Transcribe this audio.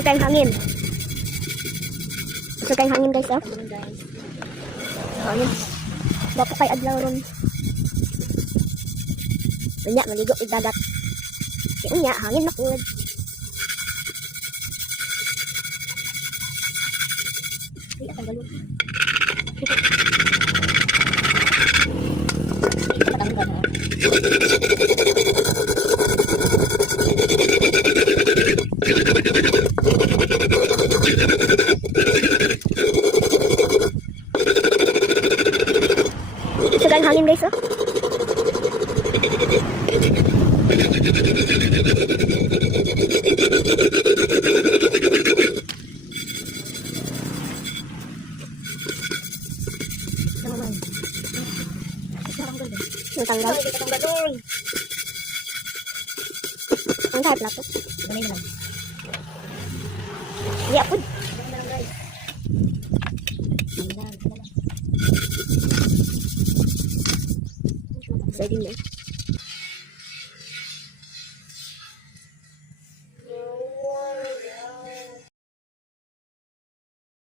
Kusog kayong hangin. Kusog kayong hangin guys, oh. Hangin. Baka kay adlaw ron. Unya, maligo ig dagat. Unya, hangin na pud. Iya tanggalon. Sedang hangin guys, oh. Tanggal. Ang kahit lato. Ganun lang. Iya pud. Pwede na.